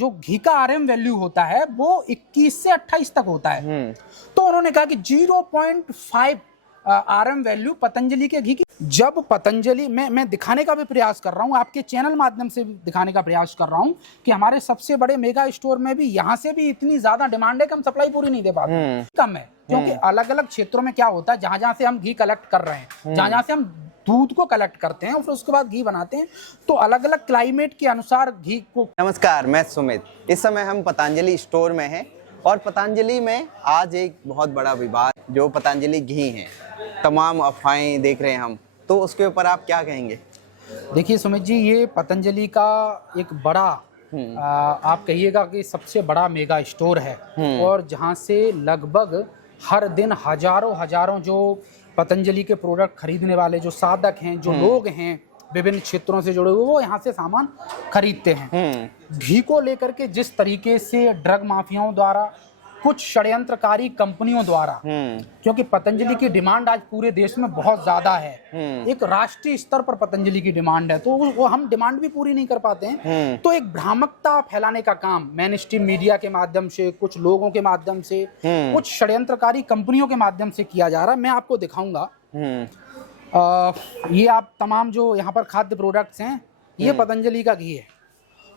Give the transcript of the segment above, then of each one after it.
जो घी का RM value होता है वो 21 से 28 तक होता है। तो उन्होंने कहा कि 0.5 आरएम वैल्यू पतंजलि के घी की। जब पतंजलि मैं दिखाने का भी प्रयास कर रहा हूं, आपके चैनल माध्यम से भी दिखाने का प्रयास कर रहा हूं कि हमारे सबसे बड़े मेगा स्टोर में भी यहां से भी इतनी ज्यादा डिमांड है कि हम सप्लाई पूरी नहीं दे पाते, कम है। क्योंकि अलग अलग क्षेत्रों में क्या होता है, जहां जहां से हम घी कलेक्ट कर रहे हैं, जहां जहां से हम दूध को कलेक्ट करते हैं और फिर उसके बाद घी बनाते हैं, तो अलग अलग क्लाइमेट के अनुसार घी को। नमस्कार, मैं सुमित। इस समय हम पतंजलि स्टोर में हैं और पतंजलि में आज एक बहुत बड़ा विवाद, जो पतंजलि घी है, तमाम अफवाहें देख रहे हैं हम, तो उसके ऊपर आप क्या कहेंगे? देखिए सुमित जी, ये पतंजलि का एक बड़ा आप कहिएगा कि सबसे बड़ा मेगा स्टोर है और जहाँ से लगभग हर दिन हजारों जो पतंजलि के प्रोडक्ट खरीदने वाले जो साधक हैं, जो लोग हैं विभिन्न क्षेत्रों से जुड़े हुए, वो यहाँ से सामान खरीदते हैं। घी को लेकर के जिस तरीके से ड्रग माफियाओं द्वारा, कुछ षड्यंत्रकारी कंपनियों द्वारा, क्योंकि पतंजलि की डिमांड आज पूरे देश में बहुत ज्यादा है, एक राष्ट्रीय स्तर पर पतंजलि की डिमांड है, तो वो हम डिमांड भी पूरी नहीं कर पाते हैं। तो एक भ्रामकता फैलाने का काम मेन स्ट्रीम मीडिया के माध्यम से, कुछ लोगों के माध्यम से, कुछ षड्यंत्रकारी कंपनियों के माध्यम से किया जा रहा है। मैं आपको दिखाऊंगा, ये आप तमाम जो यहाँ पर खाद्य प्रोडक्ट्स हैं, ये पतंजलि का घी है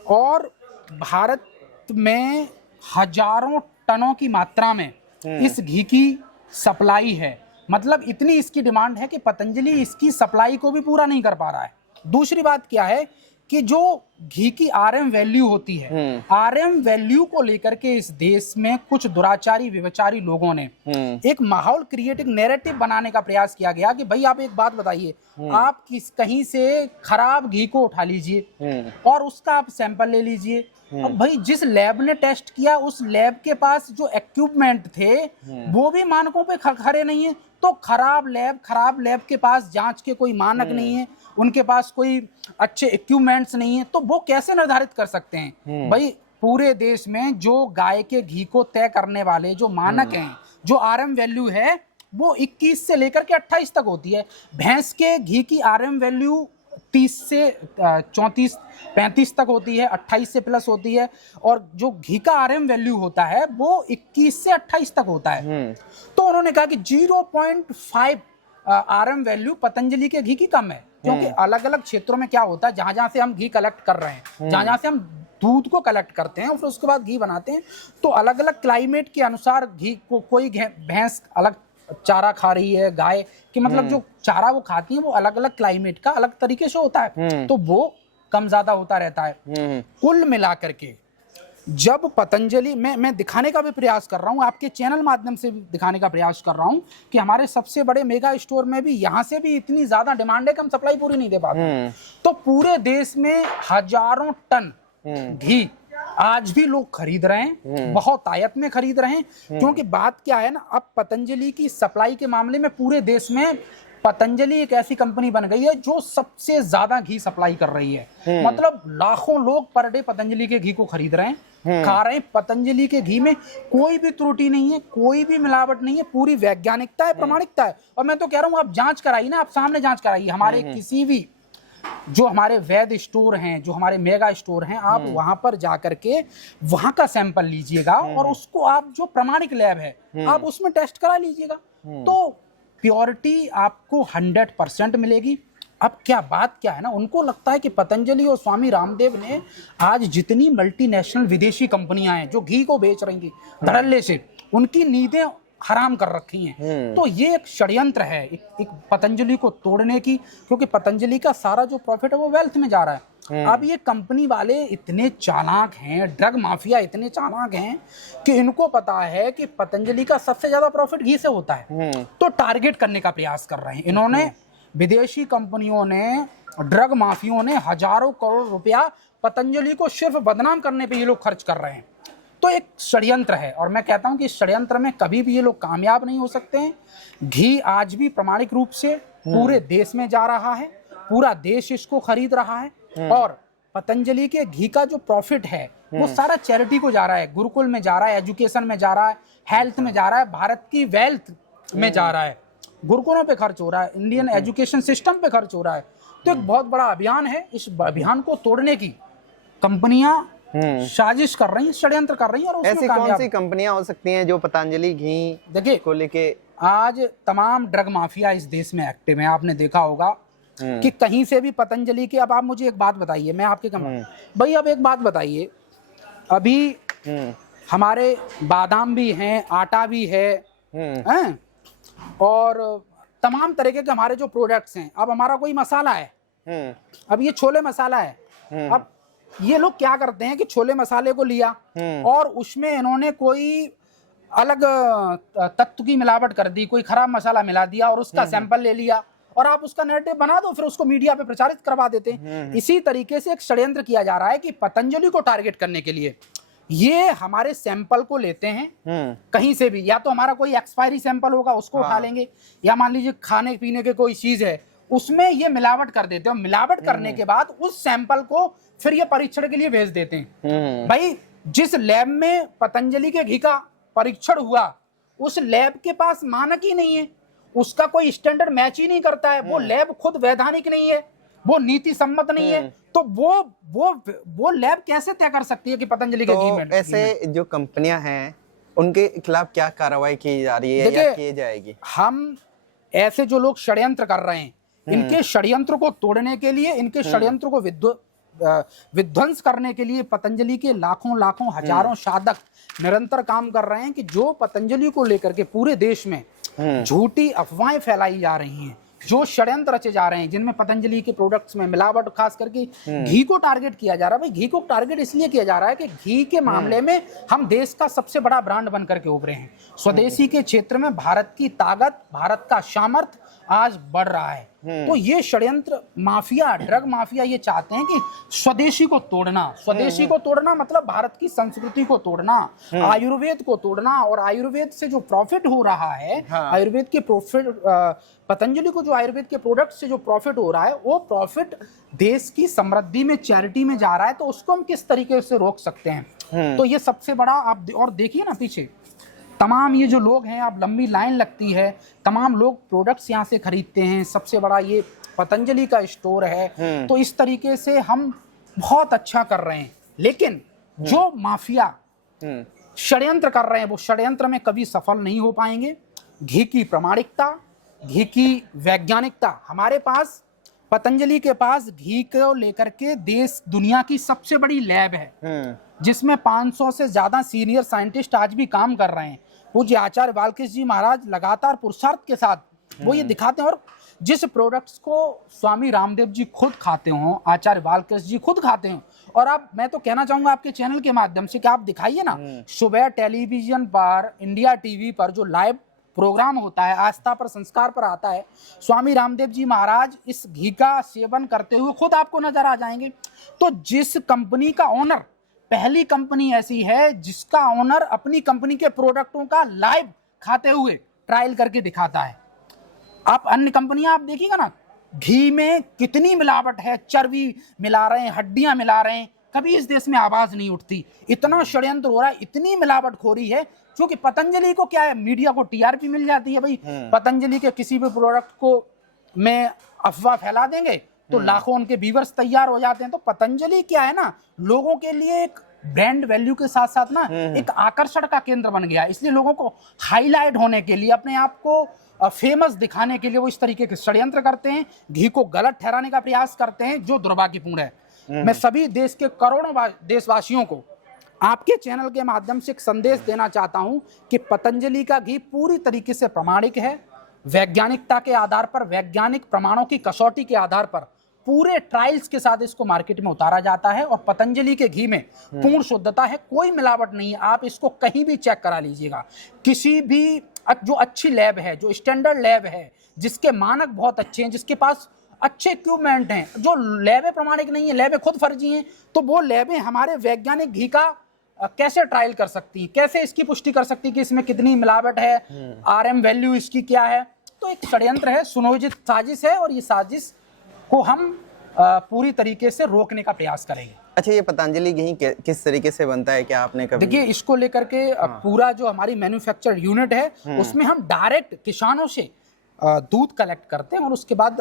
और भारत में हजारों टनों की मात्रा में इस घी की सप्लाई है। मतलब इतनी इसकी डिमांड है कि पतंजलि इसकी सप्लाई को भी पूरा नहीं कर पा रहा है। दूसरी बात क्या है कि जो घी की आरएम वैल्यू होती है, आरएम वैल्यू को लेकर के इस देश में कुछ दुराचारी विचारी लोगों ने एक माहौल क्रिएट, एक नैरेटिव बनाने का प्रयास किया गया कि भाई आप एक बात बताइए, आप कहीं से खराब घी को उठा लीजिए और उसका आप सैंपल ले लीजिए। अब भाई जिस लैब ने टेस्ट किया, उस लैब के पास जो इक्विपमेंट थे वो भी मानकों पे खरे नहीं है। तो खराब लैब के पास जांच के कोई मानक नहीं है, उनके पास कोई अच्छे इक्विपमेंट्स नहीं है, तो वो कैसे निर्धारित कर सकते हैं? भाई पूरे देश में जो गाय के घी को तय करने वाले जो मानक हैं, जो आरएम वैल्यू है वो 21 से लेकर के 28 तक होती है। भैंस के घी की आरएम वैल्यू 30 से 34-35 तक होती है, 28 से प्लस होती है, और जो घी का आरएम वैल्यू होता है वो 21 से 28 तक होता है। तो उन्होंने कहा कि 0.5 आरएम वैल्यू पतंजलि के घी की कम है। क्योंकि अलग अलग क्षेत्रों में क्या होता है, जहां जहां से हम घी कलेक्ट कर रहे हैं, जहां जहां से हम दूध को कलेक्ट करते हैं और फिर उसके बाद घी बनाते हैं, तो अलग अलग क्लाइमेट के अनुसार घी को, कोई भैंस अलग चारा खा रही है, गाय कि मतलब जो चारा वो खाती है वो अलग अलग क्लाइमेट का अलग तरीके से होता है, तो वो कम ज्यादा होता रहता है। कुल मिलाकर के जब पतंजलि, मैं दिखाने का भी प्रयास कर रहा हूं, आपके चैनल माध्यम से भी दिखाने का प्रयास कर रहा हूं कि हमारे सबसे बड़े मेगा स्टोर में भी यहां से भी इतनी ज्यादा डिमांड है कि हम सप्लाई पूरी नहीं दे पाते। तो पूरे देश में हजारों टन घी आज भी लोग खरीद रहे हैं, बहुत आयत में खरीद रहे हैं। क्योंकि बात क्या है ना, अब पतंजलि की सप्लाई के मामले में पूरे देश में पतंजलि एक ऐसी कंपनी बन गई है जो सबसे ज्यादा घी सप्लाई कर रही है। मतलब लाखों लोग पर डे पतंजलि के घी को खरीद रहे हैं, खा रहे हैं। पतंजलि के घी में कोई भी त्रुटि नहीं है, कोई भी मिलावट नहीं है, पूरी वैज्ञानिकता है, प्रामाणिकता है। और मैं तो कह रहा हूँ आप जांच कराइए ना, आप सामने जांच कराइए। हमारे किसी भी जो हमारे वैध स्टोर हैं, जो हमारे मेगा स्टोर हैं, आप वहां पर जाकर के वहां का सैंपल लीजिएगा और उसको आप जो प्रमाणिक लैब है आप उसमें टेस्ट करा लीजिएगा, तो प्योरिटी आपको 100% मिलेगी। अब क्या बात क्या है ना, उनको लगता है कि पतंजलि और स्वामी रामदेव ने आज जितनी मल्टीनेशनल विदेशी कंपनियां हैं जो घी को बेच रही थी धड़ल्ले से, उनकी नींदें हराम कर रखी हैं। तो ये एक षड्यंत्र है एक पतंजलि को तोड़ने की, क्योंकि पतंजलि का सारा जो प्रॉफिट है वो वेल्थ में जा रहा है। अब ये कंपनी वाले इतने चालाक हैं, ड्रग माफिया इतने चालाक हैं कि इनको पता है कि पतंजलि का सबसे ज्यादा प्रॉफिट घी से होता है, तो टारगेट करने का प्रयास कर रहे हैं इन्होंने। विदेशी कंपनियों ने, ड्रग माफियों ने हजारों करोड़ रुपया पतंजलि को सिर्फ बदनाम करने पे ये लोग खर्च कर रहे हैं। तो एक षड्यंत्र है और मैं कहता हूं कि इस षड्यंत्र में कभी भी ये लोग कामयाब नहीं हो सकते हैं। घी आज भी प्रामाणिक रूप से पूरे देश में जा रहा है, पूरा देश इसको खरीद रहा है, और पतंजलि के घी का जो प्रॉफिट है वो सारा चैरिटी को जा रहा है, गुरुकुल में जा रहा है, एजुकेशन में जा रहा है, हेल्थ में जा रहा है, भारत की वेल्थ में जा रहा है, गुरुकुलों पे खर्च हो रहा है, इंडियन एजुकेशन सिस्टम पे खर्च हो रहा है। तो एक बहुत बड़ा अभियान है। इस अभियान को तोड़ने की कंपनियां साजिश कर रही हैं, षड्यंत्र कर रही हैं और उसमें ऐसी कौन कामयाब। सी कंपनियां हो सकती हैं जो पतंजलि घी देखिए को लेके? आज तमाम ड्रग माफिया इस देश में एक्टिव है। आपने देखा होगा कि कहीं से भी पतंजलि के, अब आप मुझे एक बात बताइए, मैं आपके भाई अब एक बात बताइए, अभी हमारे बादाम भी हैं, आटा भी हैं, और तमाम तरीके के हमारे जो प्रोडक्ट्स हैं। अब हमारा कोई मसाला है, अब ये छोले मसाला है, अब ये लोग क्या करते हैं कि छोले मसाले को लिया और उसमें इन्होंने कोई अलग तत्व की मिलावट कर दी, कोई खराब मसाला मिला दिया और उसका सैंपल ले लिया और आप उसका नैरेटिव बना दो, फिर उसको मीडिया पे प्रचारित करवा देते हैं। इसी तरीके से एक षड्यंत्र किया जा रहा है कि पतंजलि को टारगेट करने के लिए ये हमारे सैंपल को लेते हैं कहीं से भी, या तो हमारा कोई एक्सपायरी सैंपल होगा उसको उठा लेंगे, या मान लीजिए खाने पीने के कोई चीज है उसमें ये मिलावट कर देते हैं, मिलावट करने के बाद उस सैंपल को फिर ये परीक्षण के लिए भेज देते हैं। भाई जिस लैब में पतंजलि के घी का परीक्षण हुआ उस लैब के पास मानक ही नहीं है, उसका कोई स्टैंडर्ड मैच ही नहीं करता है, वो लैब खुद वैधानिक नहीं है, वो नीति सम्मत नहीं है, तो वो लैब कैसे तय कर सकती है कि पतंजलि के घी में? ऐसे जो कंपनियां हैं उनके खिलाफ क्या कार्रवाई की जा रही है या की जाएगी? हम ऐसे जो लोग षड्यंत्र कर रहे हैं इनके षड्यंत्र को तोड़ने के लिए, इनके षड्यंत्र को विध्वंस करने के लिए पतंजलि के लाखों हजारों साधक निरंतर काम कर रहे हैं कि जो पतंजलि को लेकर के पूरे देश में झूठी अफवाहें फैलाई जा रही हैं, जो षड्यंत्र रचे जा रहे हैं, जिनमें पतंजलि के प्रोडक्ट्स में मिलावट, खास करके घी को टारगेट किया जा रहा है। भाई घी को टारगेट इसलिए किया जा रहा है कि घी के मामले में हम देश का सबसे बड़ा ब्रांड बनकर के उभरे हैं। स्वदेशी के क्षेत्र में भारत की ताकत, भारत का सामर्थ्य आज बढ़ रहा है। तो ये षड्यंत्र माफिया, ड्रग माफिया ये चाहते हैं कि स्वदेशी को तोड़ना, स्वदेशी को तोड़ना मतलब भारत की संस्कृति को तोड़ना, आयुर्वेद को तोड़ना, और आयुर्वेद से जो प्रॉफिट हो रहा है, आयुर्वेद के प्रॉफिट, पतंजलि को जो आयुर्वेद के प्रोडक्ट से जो प्रॉफिट हो रहा है वो प्रॉफिट देश की समृद्धि में, चैरिटी में जा रहा है, तो उसको हम किस तरीके से रोक सकते हैं? तो ये सबसे बड़ा आप और देखिए ना पीछे तमाम ये जो लोग हैं, आप लंबी लाइन लगती है, तमाम लोग प्रोडक्ट्स यहाँ से खरीदते हैं, सबसे बड़ा ये पतंजलि का स्टोर है। तो इस तरीके से हम बहुत अच्छा कर रहे हैं, लेकिन जो माफिया षड्यंत्र कर रहे हैं वो षड्यंत्र में कभी सफल नहीं हो पाएंगे। घी की प्रामाणिकता, घी की वैज्ञानिकता, हमारे पास पतंजलि के पास घी को लेकर के देश दुनिया की सबसे बड़ी लैब है जिसमें 500 से ज्यादा सीनियर साइंटिस्ट आज भी काम कर रहे हैं। पूज्य आचार्य बालकृष्ण जी महाराज लगातार पुरुषार्थ के साथ वो ये दिखाते हैं, और जिस प्रोडक्ट्स को स्वामी रामदेव जी खुद खाते हो, आचार्य बालकृष्ण जी खुद खाते हो, और आप, मैं तो कहना चाहूंगा आपके चैनल के माध्यम से कि आप दिखाइए ना, सुबह टेलीविजन पर, इंडिया टीवी पर जो लाइव प्रोग्राम होता है, आस्था पर, संस्कार पर आता है, स्वामी रामदेव जी महाराज इस घी का सेवन करते हुए खुद आपको नजर आ जाएंगे। तो जिस कंपनी का ओनर, पहली कंपनी ऐसी है जिसका ओनर अपनी कंपनी के प्रोडक्टों का लाइव खाते हुए ट्रायल करके दिखाता है। आप अन्य कंपनियां आप देखिएगा ना, घी में कितनी मिलावट है, चर्बी मिला रहे हैं, हड्डियां मिला रहे हैं, कभी इस देश में आवाज नहीं उठती। इतना षड्यंत्र हो रहा है, इतनी मिलावटखोरी है, क्योंकि पतंजलि को क्या है, मीडिया को टीआरपी मिल जाती है। भाई पतंजलि के किसी भी प्रोडक्ट को में अफवाह फैला देंगे तो लाखों उनके व्यूअर्स तैयार हो जाते हैं। तो पतंजलि क्या है ना, लोगों के लिए एक ब्रांड वैल्यू के साथ साथ ना एक आकर्षण का केंद्र बन गया। इसलिए लोगों को हाईलाइट होने के लिए, अपने आप को फेमस दिखाने के लिए वो इस तरीके के षड्यंत्र करते हैं, घी को गलत ठहराने का प्रयास करते हैं, जो दुर्भाग्यपूर्ण है। मैं सभी देश के करोड़ों देशवासियों को आपके चैनल के माध्यम से एक संदेश देना चाहता हूं कि पतंजलि का घी पूरी तरीके से प्रामाणिक है, वैज्ञानिकता के आधार पर, वैज्ञानिक प्रमाणों की कसौटी के आधार पर पूरे ट्रायल्स के साथ इसको मार्केट में उतारा जाता है, और पतंजलि के घी में पूर्ण शुद्धता है, कोई मिलावट नहीं है। आप इसको कहीं भी चेक करा लीजिएगा, किसी भी जो अच्छी लैब है, जो स्टैंडर्ड लैब है, जिसके मानक बहुत अच्छे हैं, जिसके पास अच्छे इक्विपमेंट हैं, जो लैबें प्रमाणिक नहीं है, लैबें खुद फर्जी हैं, तो वो लैबें हमारे वैज्ञानिक घी का कैसे ट्रायल कर सकती है, कैसे इसकी पुष्टि कर सकती है कि इसमें कितनी मिलावट है, आरएम वैल्यू इसकी क्या है? तो एक षड्यंत्र है, सुनियोजित साजिश है, और ये साजिश को हम पूरी तरीके से रोकने का प्रयास करेंगे। अच्छा, ये पतंजलि घी किस तरीके से बनता है, क्या आपने कभी? देखिए, इसको लेकर के पूरा जो हमारी मैन्युफैक्चर यूनिट है उसमें हम डायरेक्ट किसानों से दूध कलेक्ट करते हैं और उसके बाद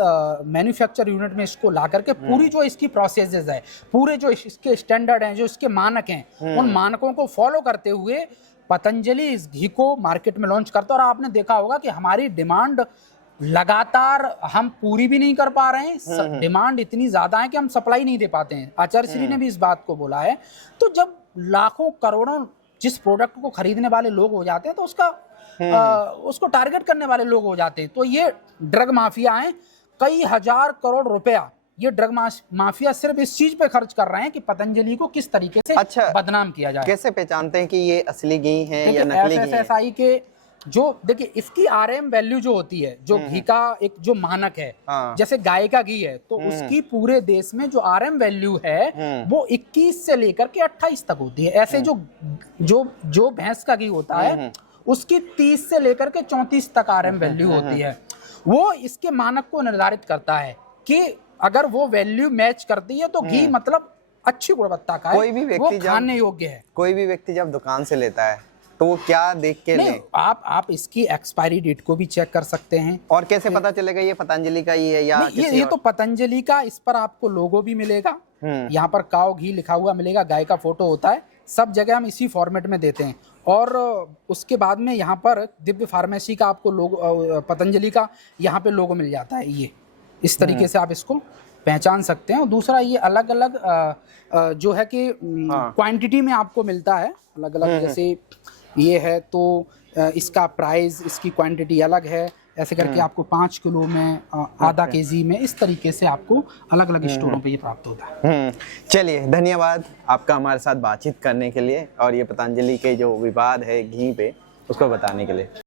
मैन्युफैक्चर यूनिट में इसको ला करके पूरी जो इसकी प्रोसेसेस है, पूरे जो इसके स्टैंडर्ड हैं, जो इसके मानक हैं, उन मानकों को फॉलो करते हुए पतंजलि इस घी को मार्केट में लॉन्च करता है। और आपने देखा होगा कि हमारी डिमांड लगातार हम पूरी भी नहीं कर पा रहे हैं, डिमांड इतनी ज्यादा है कि हम सप्लाई नहीं दे पाते हैं। आचार्य श्री ने भी इस बात को बोला है। तो जब लाखों करोड़ों जिस प्रोडक्ट को खरीदने वाले लोग हो जाते हैं तो उसको टारगेट करने वाले लोग हो जाते हैं। तो ये ड्रग माफिया हैं, कई हजार करोड़ रुपया ये ड्रग माफिया सिर्फ इस चीज पे खर्च कर रहे हैं कि पतंजलि को किस तरीके से बदनाम किया जाए। कैसे पहचानते हैं कि ये असली घी है या नकली घी है? FSSAI के जो देखिए इसकी RM वैल्यू जो होती है, जो घी का एक जो मानक है, जैसे गाय का घी है तो उसकी पूरे देश में जो RM वैल्यू है वो 21 से लेकर के 28 तक होती है। ऐसे जो भैंस का घी होता है उसकी 30 से लेकर के 34 तक RM वैल्यू होती है। वो इसके मानक को निर्धारित करता है कि अगर वो वैल्यू मैच करती है तो घी मतलब अच्छी गुणवत्ता का है, कोई भी व्यक्ति वो खाने योग्य है। कोई भी व्यक्ति जब दुकान से लेता है तो वो क्या देख के ले? आप इसकी एक्सपायरी डेट को भी चेक कर सकते हैं। और कैसे पता चलेगा ये पतंजलि का ही है या ये तो पतंजलि का, इस पर आपको लोगो भी मिलेगा, यहाँ पर काव घी लिखा हुआ मिलेगा, गाय का फोटो होता है, सब जगह हम इसी फॉर्मेट में देते हैं। और उसके बाद में यहाँ पर दिव्य फार्मेसी का आपको लोगो, पतंजलि का यहाँ पे लोगो मिल जाता है। ये इस तरीके से आप इसको पहचान सकते हैं। और दूसरा ये अलग अलग जो है कि क्वांटिटी में आपको मिलता है अलग अलग, जैसे ये है तो इसका प्राइस, इसकी क्वांटिटी अलग है, ऐसे करके आपको 5 किलो में, आधा केजी में, इस तरीके से आपको अलग अलग स्टोरों पे ये प्राप्त होता है। चलिए, धन्यवाद आपका हमारे साथ बातचीत करने के लिए और ये पतंजलि के जो विवाद है घी पे उसको बताने के लिए।